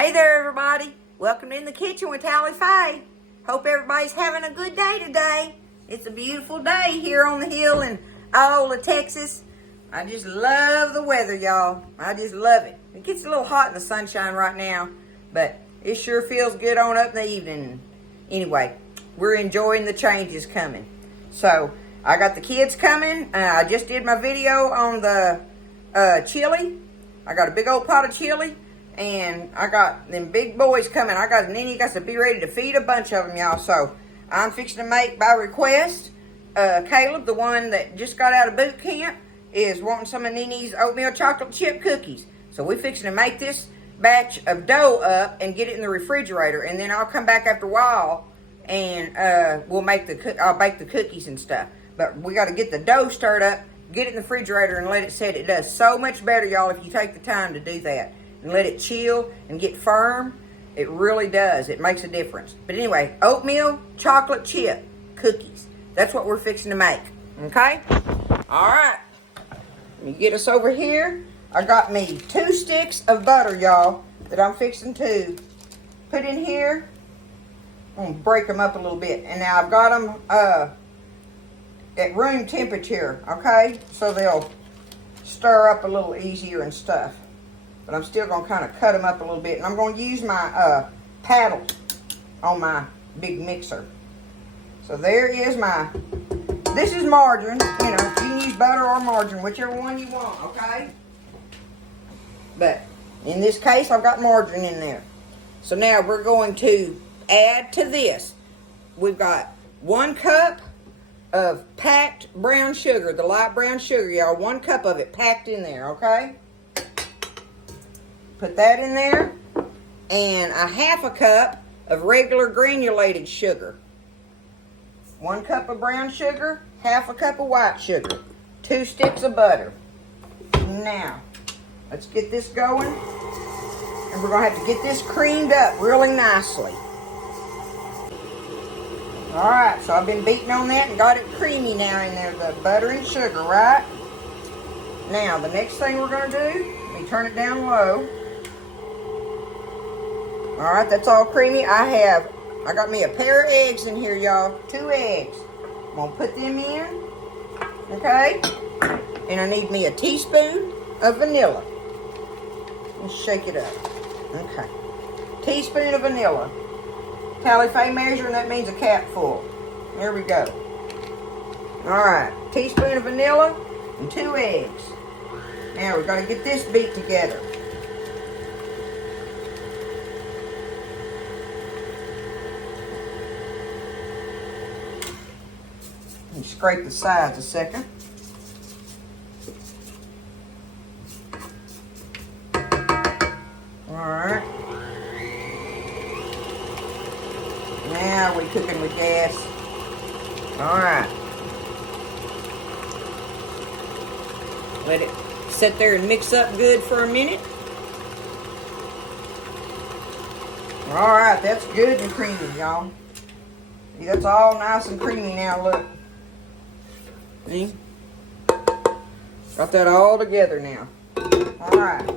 Hey there, everybody. Welcome in the kitchen with Tally Faye. Hope everybody's having a good day today. It's a beautiful day here on the hill in Iola, Texas. I just love the weather, y'all. I just love it. It gets a little hot in the sunshine right now, but it sure feels good on up in the evening. Anyway, we're enjoying the changes coming. So, I got the kids coming. I just did my video on the chili. I got a big old pot of chili. And I got them big boys coming. I got Nene got to be ready to feed a bunch of them, y'all. So I'm fixing to make by request. Caleb, the one that just got out of boot camp, is wanting some of Nene's oatmeal chocolate chip cookies. So we're fixing to make this batch of dough up and get it in the refrigerator. And then I'll come back after a while and I'll bake the cookies and stuff. But we got to get the dough stirred up, get it in the refrigerator, and let it set. It does so much better, y'all, if you take the time to do that. And let it chill and get firm. It really does. It makes a difference. But anyway, oatmeal chocolate chip cookies. That's what we're fixing to make. Okay? Alright. Let me get us over here. I got me 2 sticks of butter, y'all, that I'm fixing to put in here. I'm going to break them up a little bit. And now I've got them at room temperature. Okay? So they'll stir up a little easier and stuff. But I'm still going to kind of cut them up a little bit. And I'm going to use my paddle on my big mixer. So there is this is margarine. You know, you can use butter or margarine, whichever one you want, okay? But in this case, I've got margarine in there. So now we're going to add to this. We've got 1 cup of packed brown sugar, the light brown sugar, y'all. 1 cup of it packed in there, okay? Put that in there, and a 1/2 cup of regular granulated sugar. 1 cup of brown sugar, 1/2 cup of white sugar, 2 sticks of butter. Now, let's get this going, and we're going to have to get this creamed up really nicely. Alright, so I've been beating on that and got it creamy now in there, the butter and sugar, right? Now, the next thing we're going to do, let me turn it down low. Alright, that's all creamy. I got me a pair of eggs in here, y'all. 2 eggs. I'm going to put them in. Okay? And I need me a teaspoon of vanilla. Let's shake it up. Okay. Teaspoon of vanilla. Tally Faye measure, and that means a capful. There we go. Alright. Teaspoon of vanilla and 2 eggs. Now we're going to get this beat together. And scrape the sides a second. Alright. Now we're cooking with gas. Alright. Let it sit there and mix up good for a minute. Alright, that's good and creamy, y'all. See, that's all nice and creamy now, look. See? Got that all together now. Alright.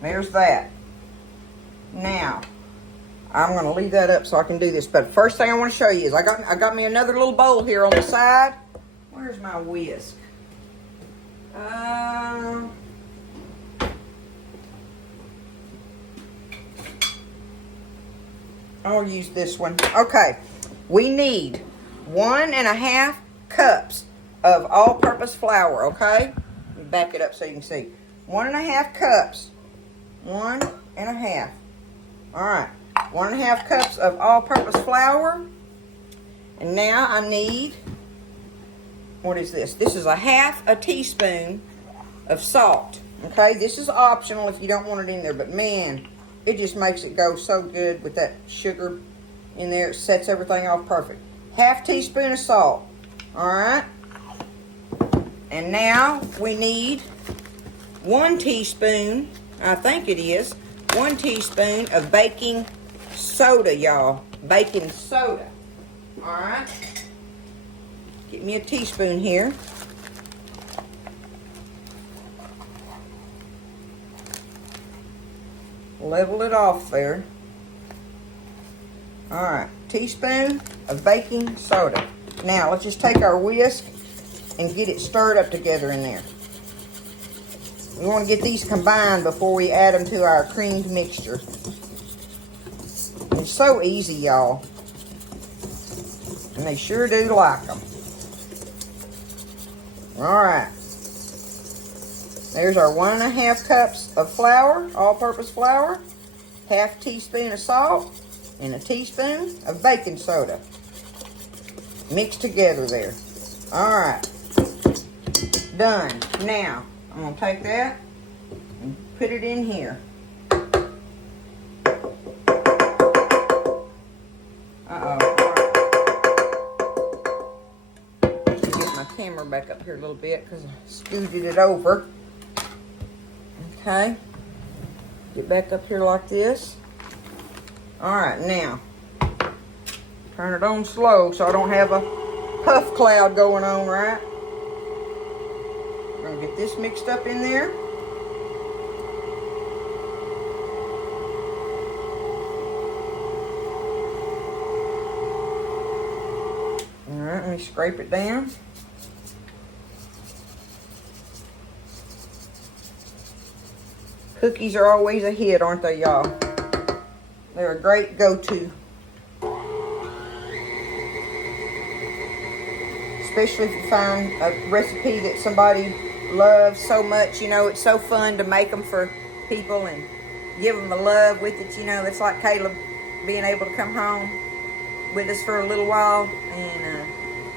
There's that. Now, I'm going to leave that up so I can do this. But first thing I want to show you is I got me another little bowl here on the side. Where's my whisk? I'll use this one. Okay. We need 1.5 cups of all-purpose flour, okay? Let me back it up so you can see. 1.5 cups. 1.5. Alright. 1.5 cups of all-purpose flour. And now I need, what is this? This is 1/2 teaspoon of salt. Okay? This is optional if you don't want it in there, but man, it just makes it go so good with that sugar in there. It sets everything off perfect. 1/2 teaspoon of salt. Alright. And now we need 1 teaspoon, I think it is, 1 teaspoon of baking soda, y'all. Baking soda. Alright. Get me a teaspoon here. level it off there. Alright, teaspoon of baking soda. Now, let's just take our whisk and get it stirred up together in there. We want to get these combined before we add them to our creamed mixture. It's so easy, y'all. And they sure do like them. Alright. There's our 1.5 cups of flour, all-purpose flour, half teaspoon of salt, and a teaspoon of baking soda. Mixed together there. Alright. Done. Now, I'm going to take that and put it in here. Get my camera back up here a little bit because I scooted it over. Okay. Get back up here like this. Alright, now, turn it on slow so I don't have a puff cloud going on, right? We're going to get this mixed up in there. Alright, let me scrape it down. Cookies are always a hit, aren't they, y'all? They're a great go-to. Especially if you find a recipe that somebody loves so much. You know, it's so fun to make them for people and give them the love with it. You know, it's like Caleb being able to come home with us for a little while. And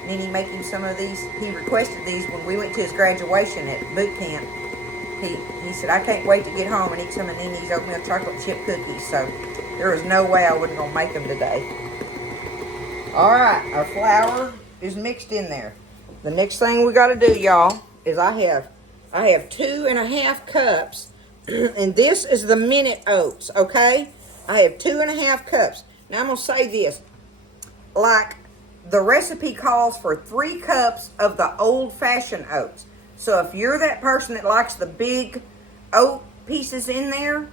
Nene making some of these. He requested these when we went to his graduation at boot camp. He said, I can't wait to get home and eat some of Nene's oatmeal chocolate chip cookies. So there was no way I wasn't going to make them today. Alright, our flour is mixed in there. The next thing we got to do, y'all, is I have 2.5 cups. And this is the minute oats, okay? I have 2.5 cups. Now I'm going to say this. Like, the recipe calls for 3 cups of the old-fashioned oats. So if you're that person that likes the big oat pieces in there,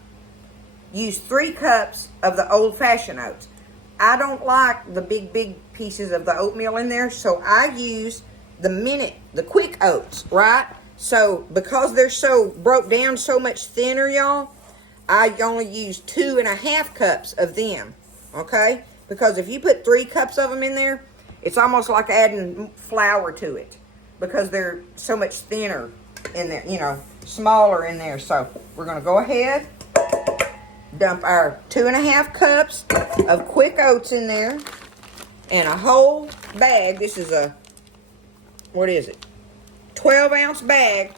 use 3 cups of the old-fashioned oats. I don't like the big pieces of the oatmeal in there, so I use the quick oats, right? So because they're so broke down so much thinner, y'all, I only use 2.5 cups of them, okay? Because if you put 3 cups of them in there, it's almost like adding flour to it because they're so much thinner in there, you know, smaller in there. So we're going to go ahead, dump our 2.5 cups of quick oats in there and a whole bag. This is a, 12-ounce bag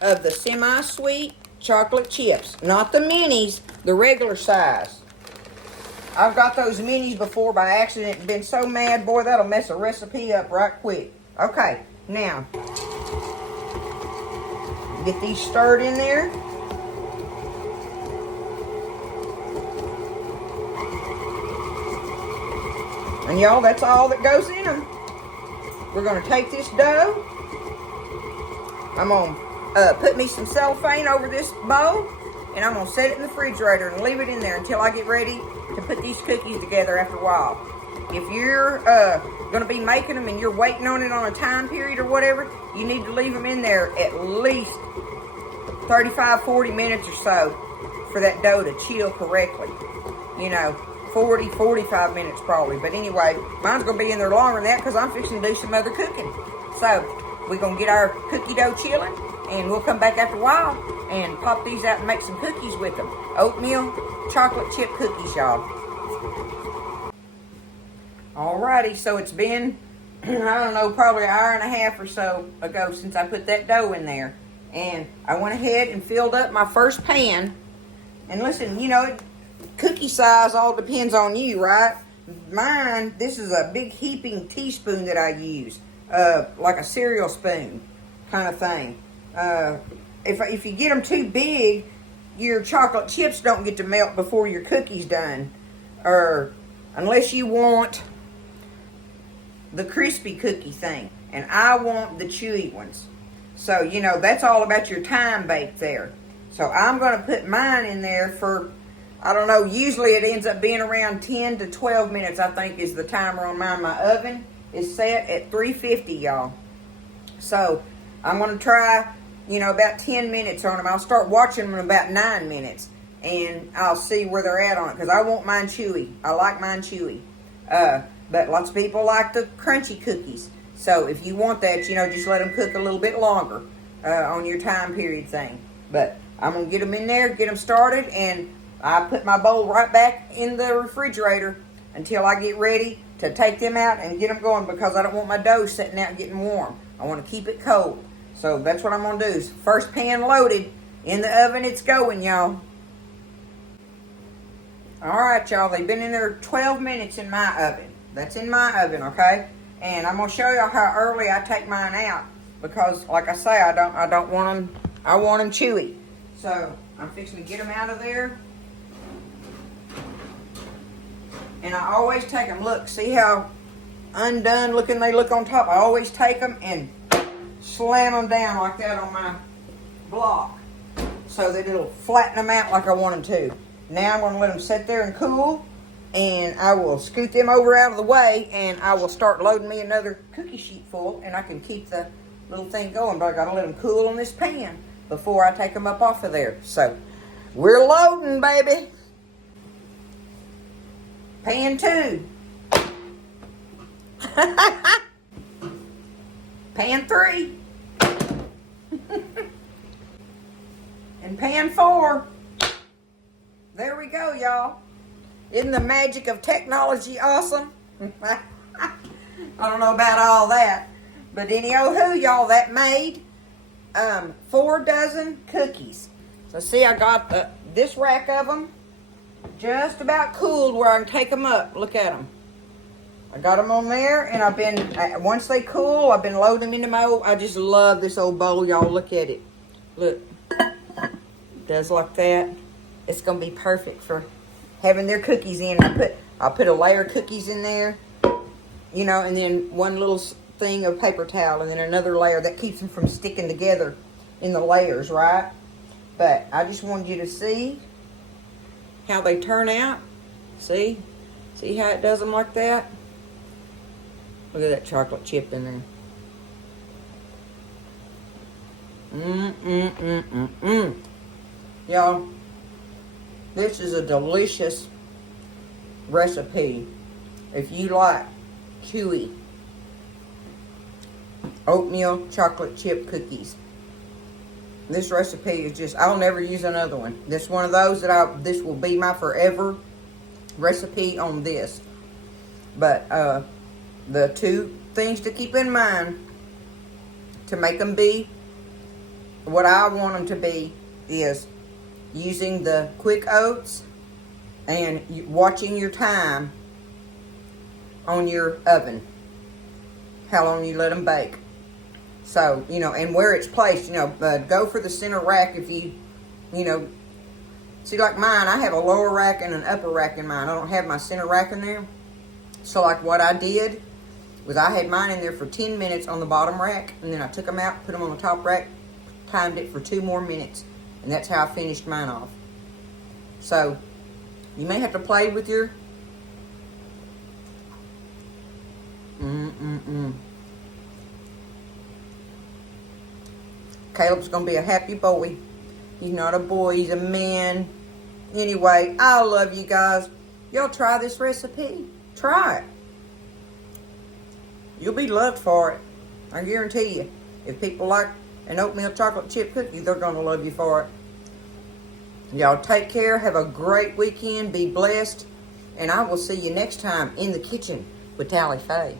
of the semi-sweet chocolate chips. Not the minis, the regular size. I've got those minis before by accident and been so mad, boy, that'll mess a recipe up right quick. Okay, now, get these stirred in there. And y'all, that's all that goes in them. We're going to take this dough. I'm going to put me some cellophane over this bowl. And I'm going to set it in the refrigerator and leave it in there until I get ready to put these cookies together after a while. If you're going to be making them and you're waiting on it on a time period or whatever, you need to leave them in there at least 35, 40 minutes or so for that dough to chill correctly. You know, 40, 45 minutes probably. But anyway, mine's going to be in there longer than that because I'm fixing to do some other cooking. So, we're going to get our cookie dough chilling, and we'll come back after a while and pop these out and make some cookies with them. Oatmeal chocolate chip cookies, y'all. Alrighty, so it's been, I don't know, probably an hour and a half or so ago since I put that dough in there. And I went ahead and filled up my first pan. And listen, you know, cookie size all depends on you, right? Mine, this is a big heaping teaspoon that I use. Like a cereal spoon kind of thing. If you get them too big, your chocolate chips don't get to melt before your cookie's done. Or unless you want the crispy cookie thing. And I want the chewy ones. So, you know, that's all about your time bake there. So I'm going to put mine in there for I don't know, usually it ends up being around 10 to 12 minutes, I think, is the timer on mine. My oven is set at 350, y'all. So I'm going to try, about 10 minutes on them. I'll start watching them in about 9 minutes, and I'll see where they're at on it, because I want mine chewy. I like mine chewy. But lots of people like the crunchy cookies. So if you want that, just let them cook a little bit longer on your time period thing. But I'm going to get them in there, get them started, and I put my bowl right back in the refrigerator until I get ready to take them out and get them going, because I don't want my dough sitting out getting warm. I want to keep it cold. So that's what I'm going to do. First pan loaded. In the oven it's going, y'all. Alright, y'all. They've been in there 12 minutes in my oven. That's in my oven, okay? And I'm going to show y'all how early I take mine out. Because, like I say, I don't want them, I want them chewy. So, I'm fixing to get them out of there. And I always take them. Look, see how undone looking they look on top? I always take them and slam them down like that on my block, so that it'll flatten them out like I want them to. Now I'm going to let them sit there and cool, and I will scoot them over out of the way, and I will start loading me another cookie sheet full, and I can keep the little thing going, but I got to let them cool on this pan before I take them up off of there. So we're loading, baby. Pan 2. Pan 3. And pan 4. There we go, y'all. Isn't the magic of technology awesome? I don't know about all that. But anyhow, y'all, that made 4 dozen cookies. So see, I got this rack of them just about cooled where I can take them up. Look at them. I got them on there, and I've been, once they cool, I've been loading them into my old, I just love this old bowl, y'all. Look at it. Look. It does like that. It's going to be perfect for having their cookies in. I'll put a layer of cookies in there, and then one little thing of paper towel, and then another layer. That keeps them from sticking together in the layers, right? But I just wanted you to see how they turn out. See? See how it does them like that? Look at that chocolate chip in there. Y'all, this is a delicious recipe if you like chewy oatmeal chocolate chip cookies. This recipe is just, I'll never use another one. This is one of those that this will be my forever recipe on this. But the 2 things to keep in mind to make them be what I want them to be is using the quick oats and watching your time on your oven, how long you let them bake. So, and where it's placed, go for the center rack if you see, like mine, I have a lower rack and an upper rack in mine. I don't have my center rack in there. So, like what I did was I had mine in there for 10 minutes on the bottom rack, and then I took them out, put them on the top rack, timed it for 2 more minutes, and that's how I finished mine off. So, you may have to play with your Caleb's going to be a happy boy. He's not a boy, he's a man. Anyway, I love you guys. Y'all try this recipe. Try it. You'll be loved for it. I guarantee you. If people like an oatmeal chocolate chip cookie, they're going to love you for it. Y'all take care. Have a great weekend. Be blessed. And I will see you next time in the kitchen with Tally Faye.